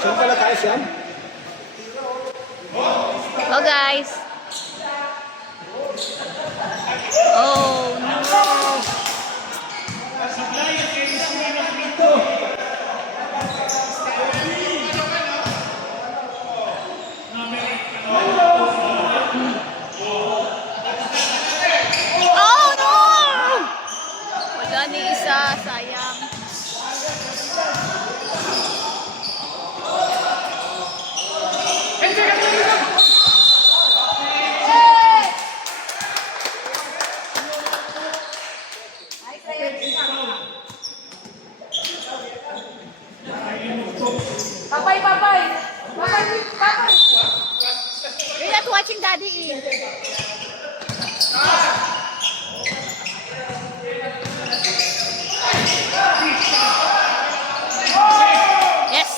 Saan pala tayo siya? Hello guys. Oh no. Oh no. Wala ni isa, sayang. Papay. You're not watching Daddy eat. Yes.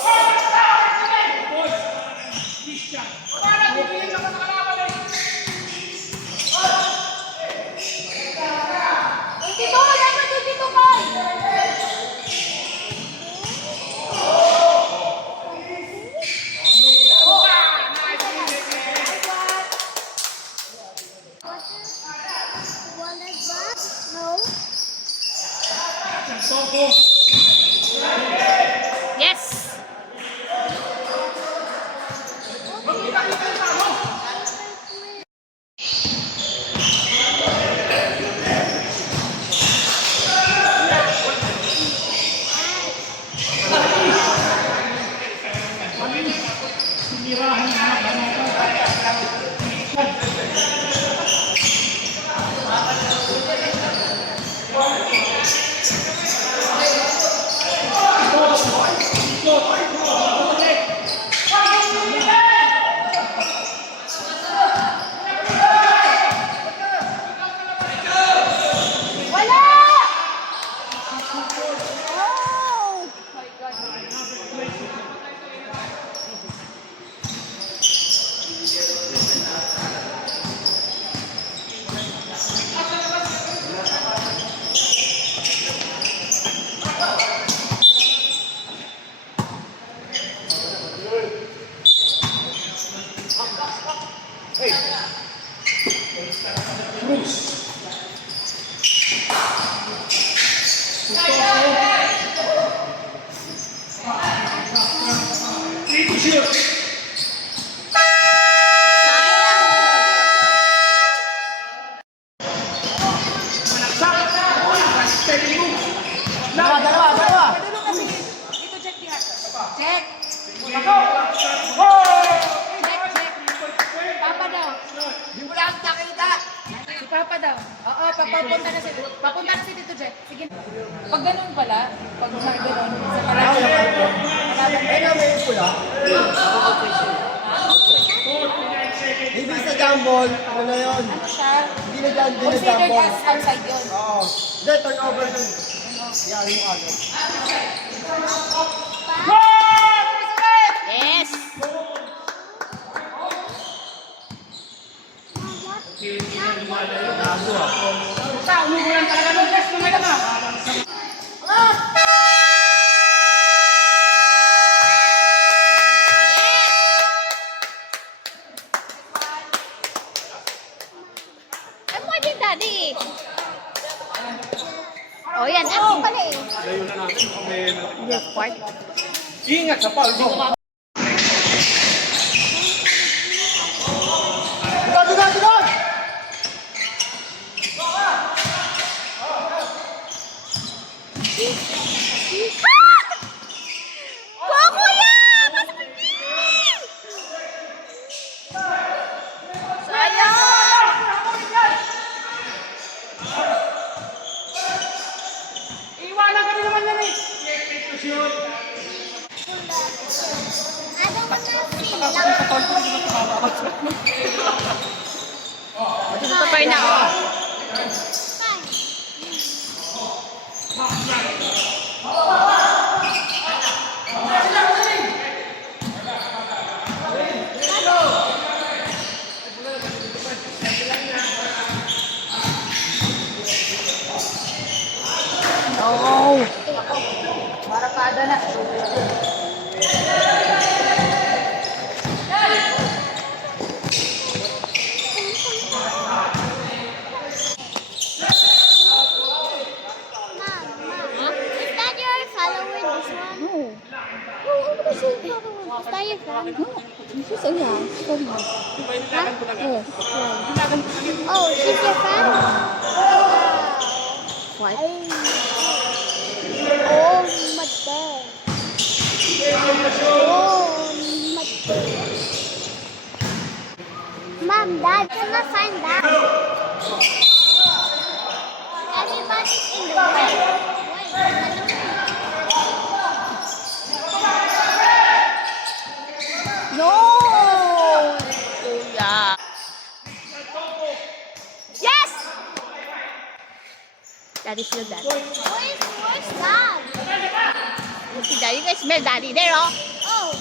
Yes. Dalawa. Check. Papa daw. Di mo lang nakita. Si Papa daw. Oo, papunta na si Tito Jack. Sige. Pag ganun pala, pag may ganun, sa parang May pula. Ibig sa jambol, ano na yun? ano siya? Hindi na dyan, hindi na Considered jambol. as outside yun. Oo. Hindi, turnover nun. Yan yung ano. Yes. Umuulan talaga ng gas, lumay na. Ay mo din Daddy. Oh yan, ako pala eh. Layo na natin kung may Yes, part. ingat sa palgo. Dugod! Koko yan! Sayang! Iwanan kami naman yan eh. Super na oh. Espada na. Is that your follower, this one? No. No, what was your follower? Is that your friend? No. She's sorry. Huh? Yes. Oh, she's your friend? What? Oh, mother. Oh, mother. Mom, Dad, cannot find that. Everybody's in the way. No! Kuya. Yes! Daddy, feel that. Where's Dad? See, Daddy, you guys smell Daddy there, oh. Oh.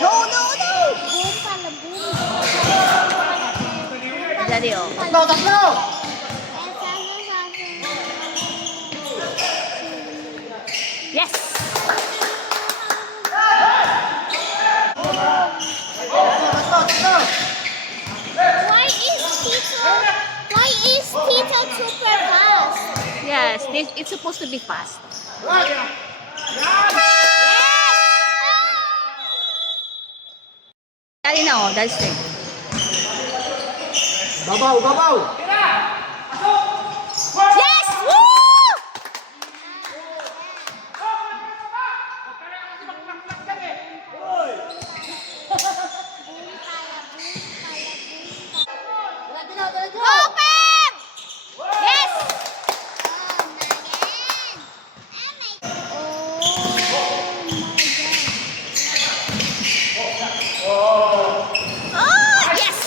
No, no, no! Boom pala, boom. Daddy, oh. Tatlo! Yes! Tatlo! Why is Tito super fast? Yes, it's supposed to be fast. Daddy na, oh. That's it. Babaw, babaw! Yes! Woo! Open! Yes! Oh, yes!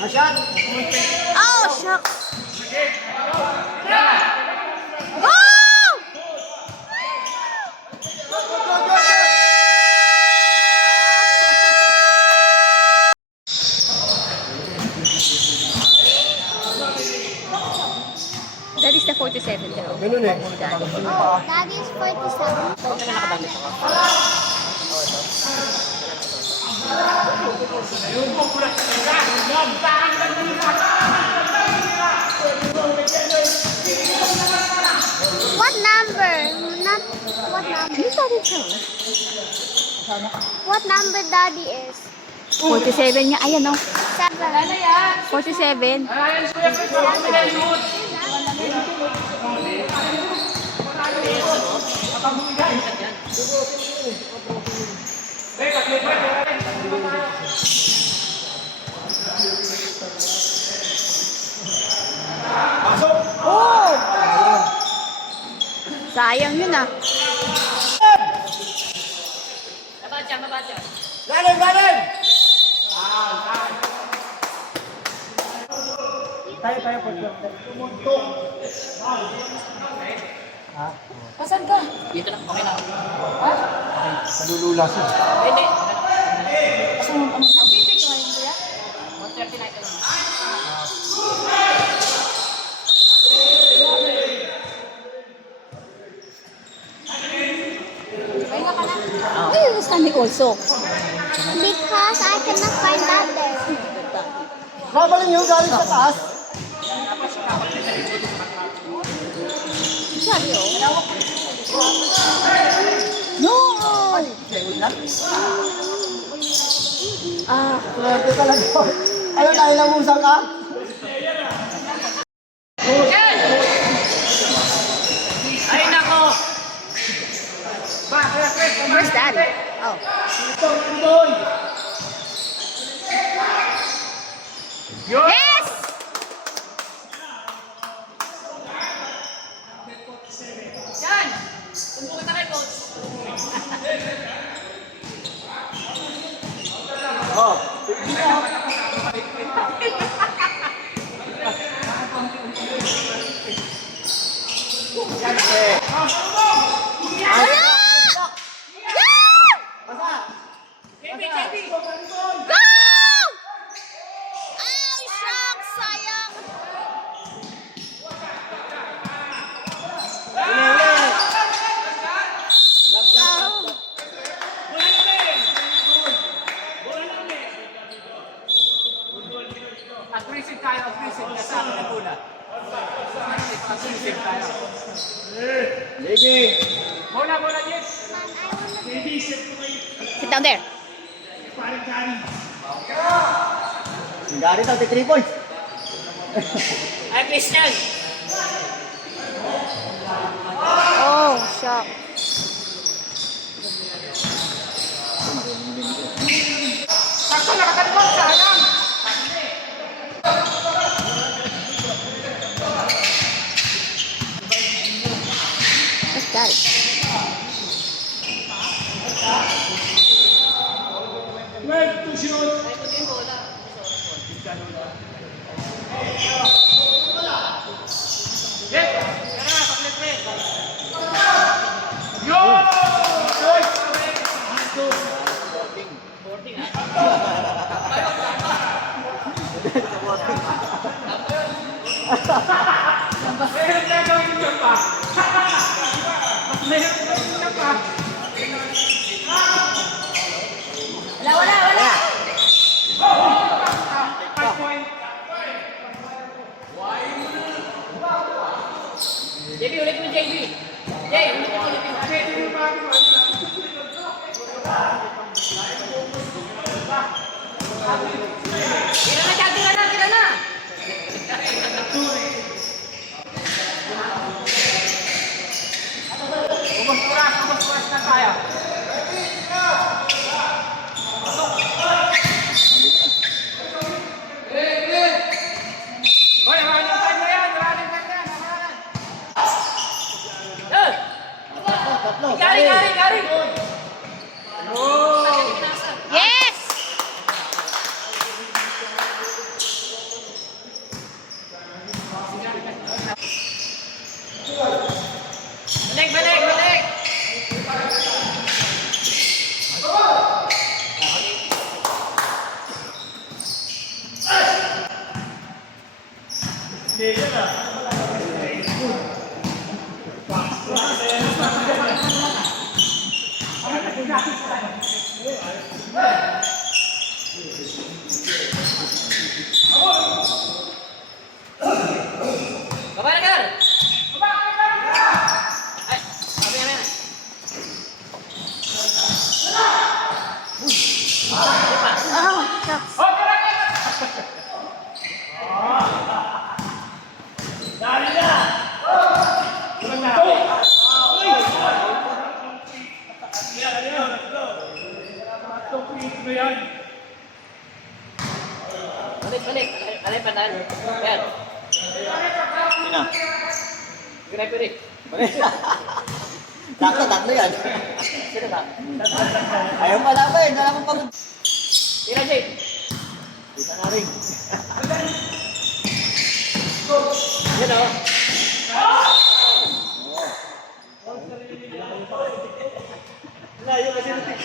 Asyad! Oh, shucks! Go! That is the 47 daw. Ganun eh. Oh, that is 47. What number? Not what number? What number Daddy is? 47 niya. Ayan o. 7. 47. Oh! Sayang yun ah. Lalim, lalim! Tayo po. Tumuntok. Pasan ka? Ha? Nalulula siya. Nagpipig ka ngayon, kuya? Pahinga ka na. Why are you standing also? Because I cannot find that there. Babalin yung galing sa taas. Sorry, oh. No! Ah, Swerte talaga. Ano tayo namusang ka? Ay, nako! where's Daddy? Oh. Yes! Yan! Tumbukin na kay coach. Wala! Yeah! Pasa! Go! Ay, shock! Sayang! Oh. Aggressive tayo, aggressive. Kasama na tula. Aggressive tayo. Sige! Bola, Jess. Sit down there. Gari daw, 3 points. Ay, Christian. Oh, shock. Sakto, nakakalimutan. Sayang. Just got it. Yes. Kaya, paklit, Yo! Mahirap na gawin niyo pa. Mas mahirap na gawin niyo pa. Wala. 5 point. JB, ulit mo JB. Jay, ulit mo. Tira na. Umas na tayo. Hoy, running time na yan. Tatlo. Gary. Yes! Balik. Baba na, Gar. Ay, sabi na. Oh, shucks. Balik. Alay pandan. Yan. Sino? Piri. Tatlo yan. Sino ba? Ayaw pala ba eh. Wala akong pagod. Tira, Jay. Kita na rin. Yan o. Layo kasi natin.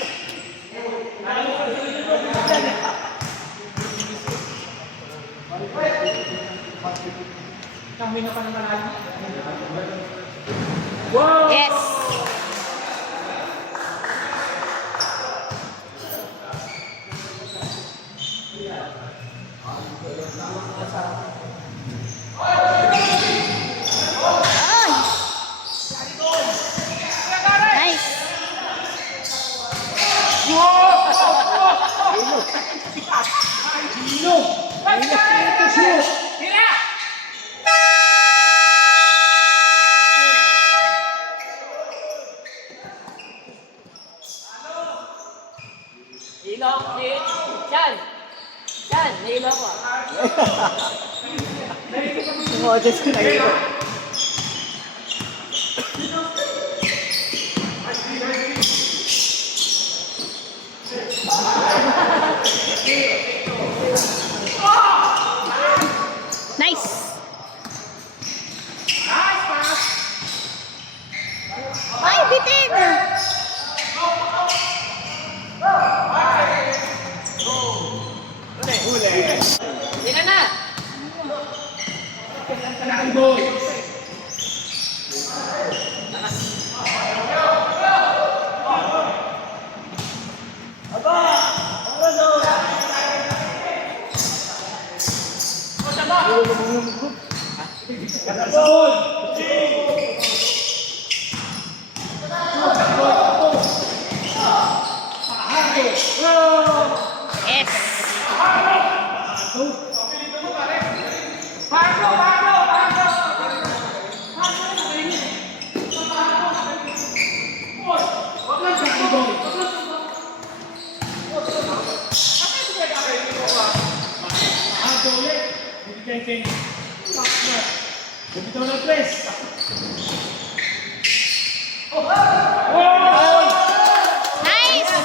Yes! Ay! Nice! Tira! Ilong, Jay. Yan, nilong ko. Modest ko na yun. Nice! Sila na! Nice!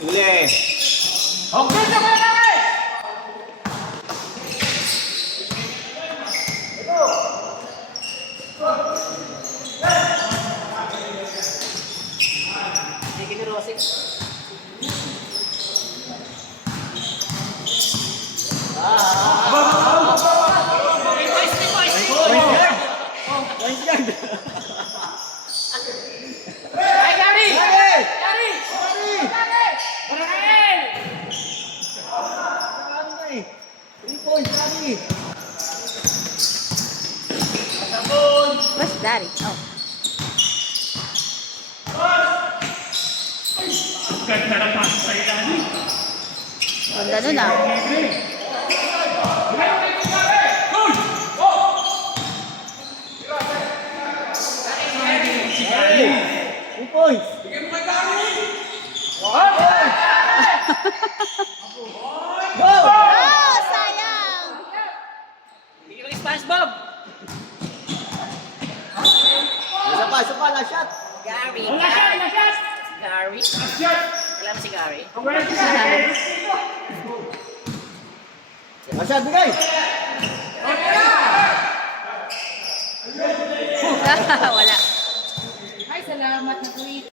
Uli. Okay, sabay na rin! Ay, Gary! Gary! Gary! Gary! 3 points, Gary. Where's Daddy? Oh. Ganda ng pass sa'yo, Gary. Ganda nun ah. Si Gary. 3 points. Go! Oh, sayang! Bigyan ko SpongeBob! Isa pa, last shot. Gary! Wala siya, wala siya! Gary! Last shot! Alam si Gary? 20 seconds! Last shot, bigay. Wala. Ay, salamat na tweet.